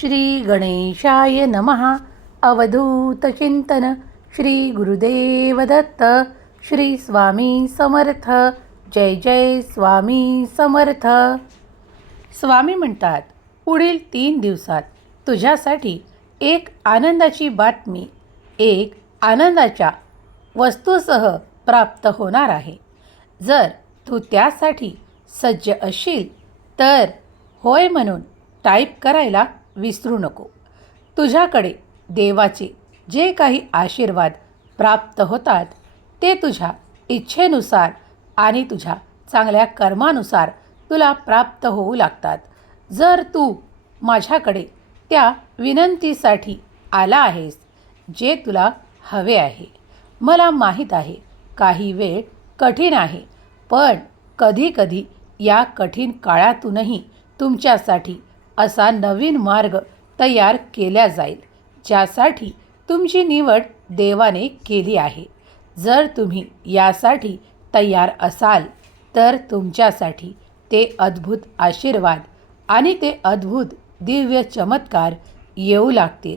श्री गणेशाय नमः अवधूतचिंतन श्री गुरुदेव दत्त श्री स्वामी समर्थ। जय जय स्वामी समर्थ। स्वामी म्हणतात पुढील तीन दिवसात तुझ्यासाठी एक आनंदाची बातमी एक आनंदाच्या वस्तूसह प्राप्त होणार आहे. जर तू त्यासाठी सज्ज असशील तर होय म्हणून टाईप करायला विसरू नको. तुझ्याकडे देवाचे जे काही आशीर्वाद प्राप्त होतात ते तुझ्या इच्छेनुसार आणि तुझ्या चांगल्या कर्मानुसार तुला प्राप्त होऊ लागतात. जर तू माझ्याकडे त्या विनंतीसाठी आला आहेस जे तुला हवे आहे. मला माहीत आहे काही वेळ कठीण आहे पण कधीकधी या कठीण काळातूनही तुमच्यासाठी असा नवीन मार्ग तयार केला जाईल ज्यासाठी तुमची निवड देवाने केली आहे. जर तुम्ही यासाठी तयार असाल तर तुमच्यासाठी ते अद्भुत आशीर्वाद आणि ते अद्भुत दिव्य चमत्कार येऊ लागतील.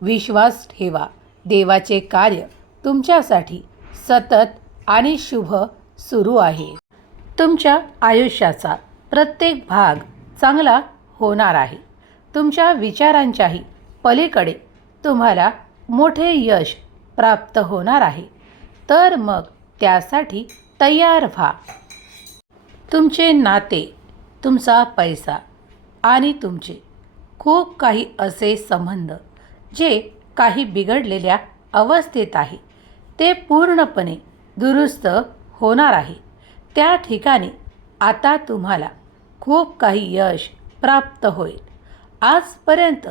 विश्वास ठेवा देवाचे कार्य तुमच्यासाठी सतत आणि शुभ सुरू आहे. तुमच्या आयुष्याचा प्रत्येक भाग चांगला होणार आहे. तुमच्या विचारांच्याही पलीकडे तुम्हाला मोठे यश प्राप्त होणार आहे. तर मग त्यासाठी तयार व्हा. तुमचे नाते तुमचा पैसा आणि तुमचे खूप काही असे संबंध जे काही बिघडलेल्या अवस्थेत आहे ते पूर्णपणे दुरुस्त होणार आहे. त्या ठिकाणी आता तुम्हाला खूप काही यश प्राप्त होईल. आजपर्यंत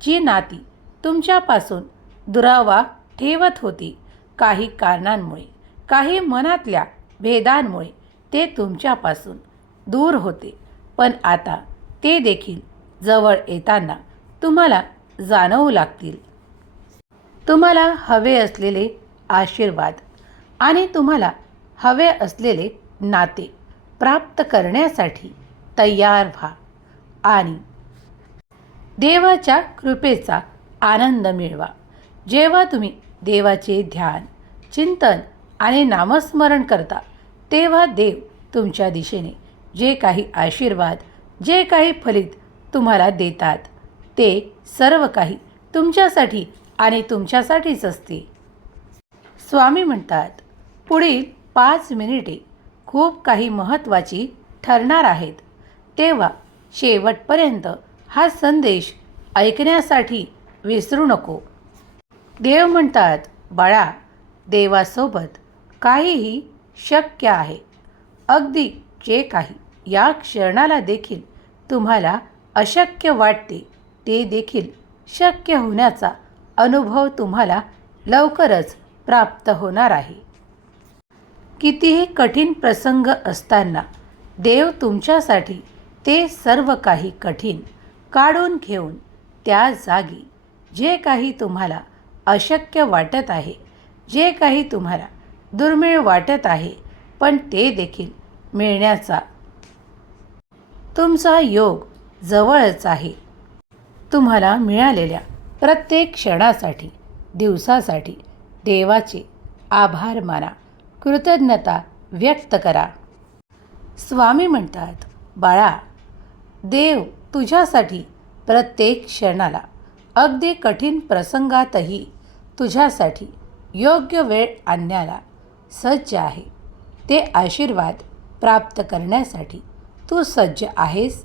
जी नाती तुमच्यापासून दुरावा ठेवत होती काही कारणांमुळे काही मनातल्या भेदांमुळे ते तुमच्यापासून दूर होते. पण आता ते देखील जवळ येताना तुम्हाला जाणवू लागतील. तुम्हाला हवे असलेले आशीर्वाद आणि तुम्हाला हवे असलेले नाते प्राप्त करण्यासाठी तयार व्हा. आणि देवाच्या कृपेचा आनंद मिळवा. जेव्हा तुम्ही देवाचे ध्यान चिंतन आणि नामस्मरण करता तेव्हा देव तुमच्या दिशेने जे काही आशीर्वाद जे काही फलित तुम्हाला देतात ते सर्व काही तुमच्यासाठी आणि तुमच्यासाठीच असते. स्वामी म्हणतात पुढील पाच मिनिटे खूप काही महत्त्वाची ठरणार आहेत. तेव्हा शेवटपर्यंत हा संदेश ऐकण्यासाठी विसरू नको. देव म्हणतात बाळा देवासोबत काहीही शक्य आहे. अगदी जे काही या क्षणाला देखील तुम्हाला अशक्य वाटते ते देखील शक्य होण्याचा अनुभव तुम्हाला लवकरच प्राप्त होणार आहे. कितीही कठीण प्रसंग असताना देव तुमच्यासाठी ते सर्व काही कठीण काढून घेऊन त्या जागी जे काही तुम्हाला अशक्य वाटत आहे जे काही तुम्हाला दुर्मिळ वाटत आहे पण ते देखील मिळण्याचा तुमचा योग जवळच आहे. तुम्हाला मिळालेल्या प्रत्येक क्षणासाठी दिवसासाठी देवाचे आभार माना कृतज्ञता व्यक्त करा. स्वामी म्हणतात बाळा देव तुझ्यासाठी प्रत्येक क्षणाला अगदी कठीण प्रसंगातही तुझ्यासाठी योग्य वेळ आणण्याला सज्ज आहे. ते आशीर्वाद प्राप्त करण्यासाठी तू सज्ज आहेस.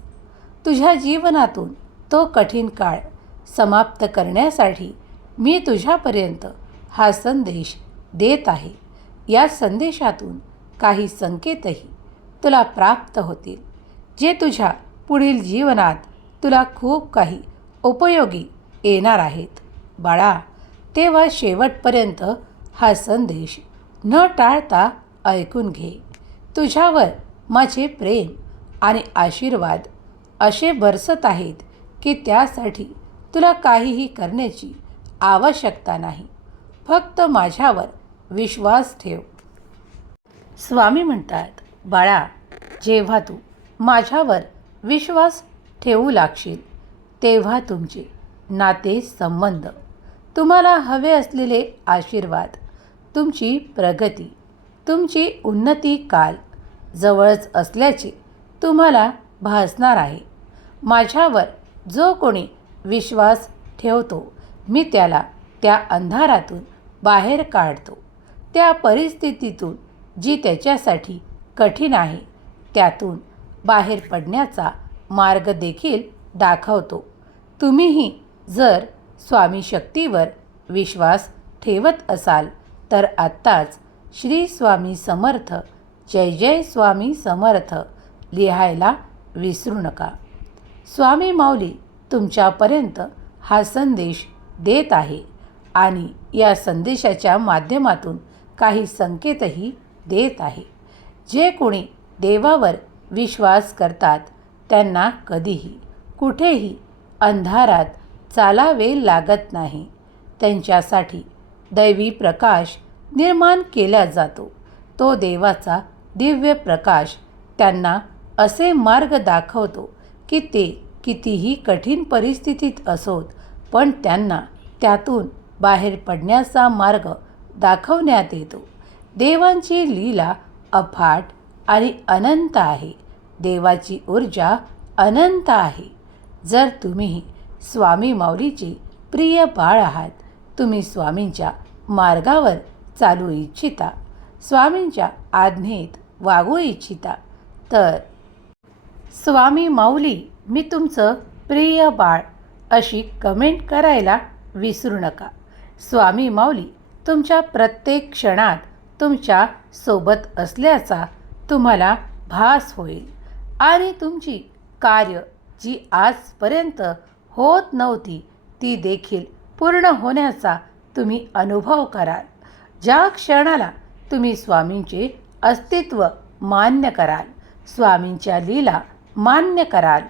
तुझ्या जीवनातून तो कठीण काळ समाप्त करण्यासाठी मी तुझ्यापर्यंत हा संदेश देत आहे. या संदेशातून काही संकेतही तुला प्राप्त होतील जे तुझ्या पुढील जीवनात तुला खूप काही उपयोगी येणार आहेत. बाळा तेव्हा शेवटपर्यंत हा संदेश न टाळता ऐकून घे. तुझ्यावर माझे प्रेम आणि आशीर्वाद असे बरसत आहेत की त्यासाठी तुला काहीही करण्याची आवश्यकता नाही. फक्त माझ्यावर विश्वास ठेव. स्वामी म्हणतात बाळा जेव्हा तू माझ्यावर विश्वास ठेवू लागशील. तेव्हा तुमचे नाते संबंध तुम्हाला हवे असलेले आशीर्वाद तुमची प्रगती तुमची उन्नती काल जवळच असल्याचे तुम्हाला भासणार आहे. माझ्यावर जो कोणी विश्वास ठेवतो मी त्याला त्या अंधारातून बाहेर काढतो. त्या परिस्थितीतून जी त्याच्यासाठी कठीण आहे त्यातून बाहेर पडण्याचा मार्ग देखील दाखवतो. तुम्हीही जर स्वामी शक्तीवर विश्वास ठेवत असाल तर आत्ताच श्री स्वामी समर्थ जय जय स्वामी समर्थ लिहायला विसरू नका. स्वामी माऊली तुमच्यापर्यंत हा संदेश देत आहे आणि या संदेशाच्या माध्यमातून काही संकेतही देत आहे. जे कोणी देवावर विश्वास करतात. त्यांना कधीही कुठेही अंधारात चालावे लागत नाही. त्यांच्यासाठी दैवी प्रकाश निर्माण केला जातो. तो देवाचा दिव्य प्रकाश त्यांना असे मार्ग दाखवतो की ते कितीही कठीण परिस्थितीत असोत पण त्यांना त्यातून बाहेर पडण्याचा मार्ग दाखवण्यात येतो. देवांची लीला अफाट आणि अनंत आहे. देवाची ऊर्जा अनंत आहे. जर तुम्ही स्वामी माऊलीचे प्रिय बाळ आहात तुम्ही स्वामींच्या मार्गावर चालू इच्छिता स्वामींच्या आज्ञेत वागू इच्छिता तर स्वामी माऊली मी तुमचं प्रिय बाळ अशी कमेंट करायला विसरू नका. स्वामी माऊली तुमच्या प्रत्येक क्षणात तुमच्यासोबत असल्याचा तुम्हाला भास होईल. आणि तुमची कार्य जी आजपर्यंत होत नव्हती ती देखील पूर्ण होण्याचा तुम्ही अनुभव कराल. ज्या क्षणाला तुम्ही स्वामींचे अस्तित्व मान्य कराल स्वामींच्या लीला मान्य कराल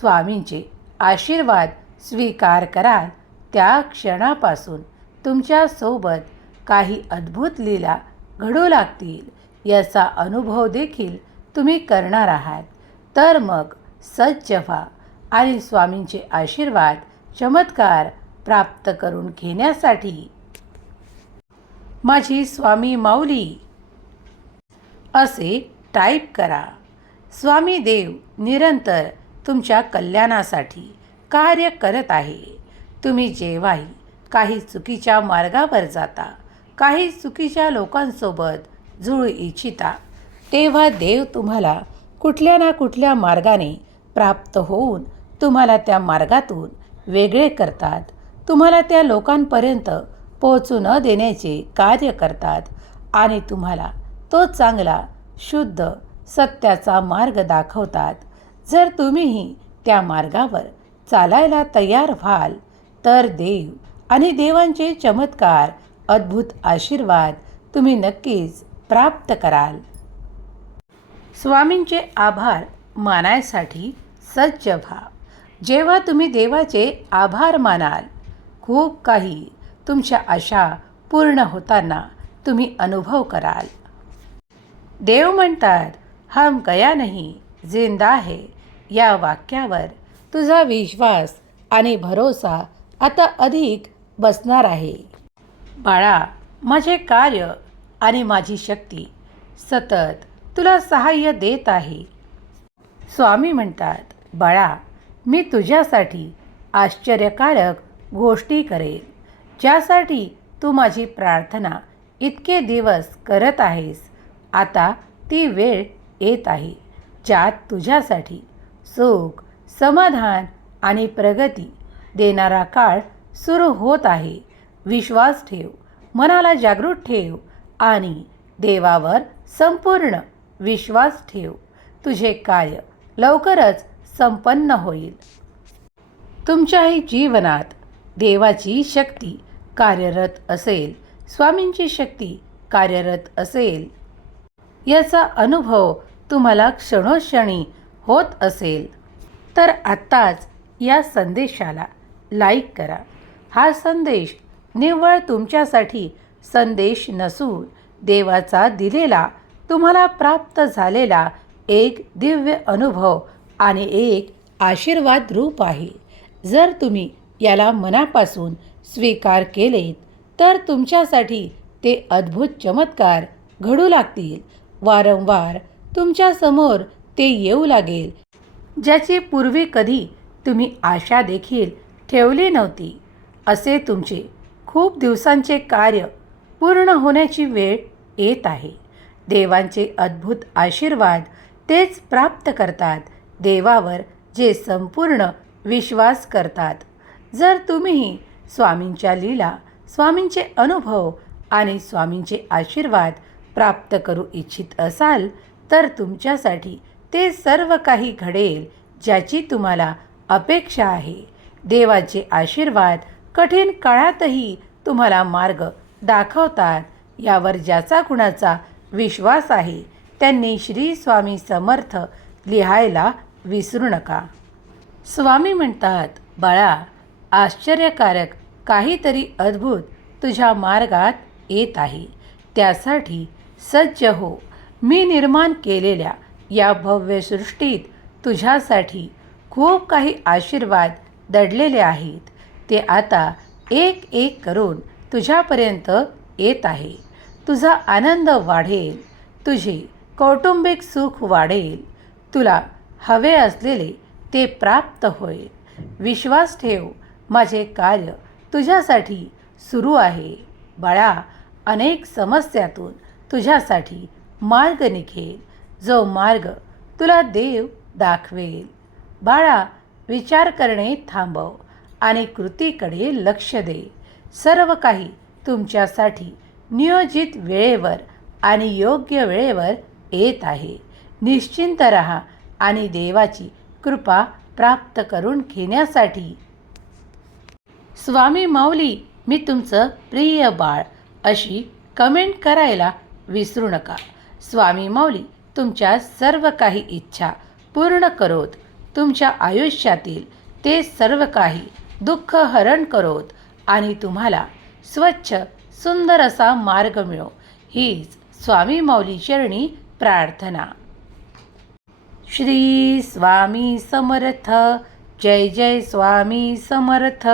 स्वामींचे आशीर्वाद स्वीकार कराल त्या क्षणापासून तुमच्यासोबत काही अद्भुत लीला घडू लागतील. याचा अनुभव देखील तुम्ही करणार आहात. तर मग सज्ज व्हा आणि स्वामींचे आशीर्वाद चमत्कार प्राप्त करून घेण्यासाठी. माझी स्वामी माऊली असे टाईप करा. स्वामी देव निरंतर तुमच्या कल्याणासाठी कार्य करत आहे. तुम्ही जेव्हाही काही चुकीच्या मार्गावर जाता काही चुकीच्या लोकांसोबत जुळू इच्छिता तेव्हा देव तुम्हाला कुठल्या ना कुठल्या मार्गाने प्राप्त होऊन तुम्हाला त्या मार्गातून वेगळे करतात. तुम्हाला त्या लोकांपर्यंत पोहोचू न देण्याचे कार्य करतात आणि तुम्हाला तो चांगला शुद्ध सत्याचा मार्ग दाखवतात. जर तुम्हीही त्या मार्गावर चालायला तयार व्हाल तर देव आणि देवांचे चमत्कार अद्भुत आशीर्वाद तुम्ही नक्कीच प्राप्त कराल. स्वामींचे आभार मानायसाठी सज्ज व्हा. जेव्हा तुम्ही देवाचे आभार मानाल खूप काही तुमच्या आशा पूर्ण होताना तुम्ही अनुभव कराल. देव म्हणतात हम गया नाही जिंदा आहे या वाक्यावर तुझा विश्वास आणि भरोसा आता अधिक बसणार आहे. बाळा माझे कार्य आणि माझी शक्ती सतत तुला सहाय्य देत आहे. स्वामी म्हणतात बाळा मी तुझ्यासाठी आश्चर्यकारक गोष्टी करेन. ज्यासाठी तू माझी प्रार्थना इतके दिवस करत आहेस. आता ती वेळ येत आहे ज्यात तुझ्यासाठी सुख समाधान आणि प्रगती देणारा काळ सुरू होत आहे. विश्वास ठेव मनाला जागृत ठेव आणि देवावर संपूर्ण विश्वास ठेव. तुझे कार्य लवकरच संपन्न होईल. तुमच्याही जीवनात देवाची शक्ती कार्यरत असेल स्वामींची शक्ती कार्यरत असेल याचा अनुभव तुम्हाला क्षणोक्षणी होत असेल. तर आत्ताच या संदेशाला लाईक करा. हा संदेश निव्वळ तुमच्यासाठी संदेश नसून देवाचा दिलेला तुम्हाला प्राप्त झालेला एक दिव्य अनुभव आणि एक आशीर्वाद रूप आहे. जर तुम्ही याला मनापासून स्वीकार केलेत तर तुमच्यासाठी ते अद्भुत चमत्कार घडू लागतील. वारंवार तुमच्यासमोर ते येऊ लागेल. ज्याची पूर्वी कधी तुम्ही आशा देखील ठेवली नव्हती असे तुमचे खूप दिवसांचे कार्य पूर्ण होण्याची वेळ येत आहे. देवांचे अद्भुत आशीर्वाद तेच प्राप्त करतात. देवावर जे संपूर्ण विश्वास करतात. जर तुम्हीही स्वामींच्या लीला स्वामींचे अनुभव आणि स्वामींचे आशीर्वाद प्राप्त करू इच्छित असाल तर तुमच्यासाठी ते सर्व काही घडेल ज्याची तुम्हाला अपेक्षा आहे. देवाचे आशीर्वाद कठीण काळातही तुम्हाला मार्ग दाखवतात. यावर ज्याचा कुणाचा विश्वास आहे त्यांनी श्री स्वामी समर्थ लिहायला विसरू नका. स्वामी म्हणतात बाळा आश्चर्यकारक काहीतरी अद्भुत तुझ्या मार्गात येत आहे. त्यासाठी सज्ज हो. मी निर्माण केलेल्या या भव्य सृष्टीत तुझ्यासाठी खूप काही आशीर्वाद दडलेले आहेत. ते आता एक एक करून तुझ्यापर्यंत येत आहे. तुझा आनंद वाढेल. तुझे कौटुंबिक सुख वाढेल. तुला हवे असलेले ते प्राप्त होईल. विश्वास ठेव माझे कार्य तुझ्यासाठी सुरू आहे. बाळा अनेक समस्यातून तुझ्यासाठी मार्ग निघेल. जो मार्ग तुला देव दाखवेल. बाळा विचार करणे थांबव आणि कृतीकडे लक्ष दे. सर्व काही तुमच्यासाठी नियोजित वेळेवर आणि योग्य वेळेवर येत आहे. निश्चिंत रहा आणि देवाची कृपा प्राप्त करून घेण्यासाठी. स्वामी माऊली मी तुमचं प्रिय बाळ अशी कमेंट करायला विसरू नका. स्वामी माऊली तुमच्या सर्व काही इच्छा पूर्ण करोत. तुमच्या आयुष्यातील ते सर्व काही दुःख हरण करोत. आणि तुम्हाला स्वच्छ सुंदर असा मार्ग मिळो. हीच स्वामी माऊली चरणी प्रार्थना. श्री स्वामी समर्थ. जय जय स्वामी समर्थ.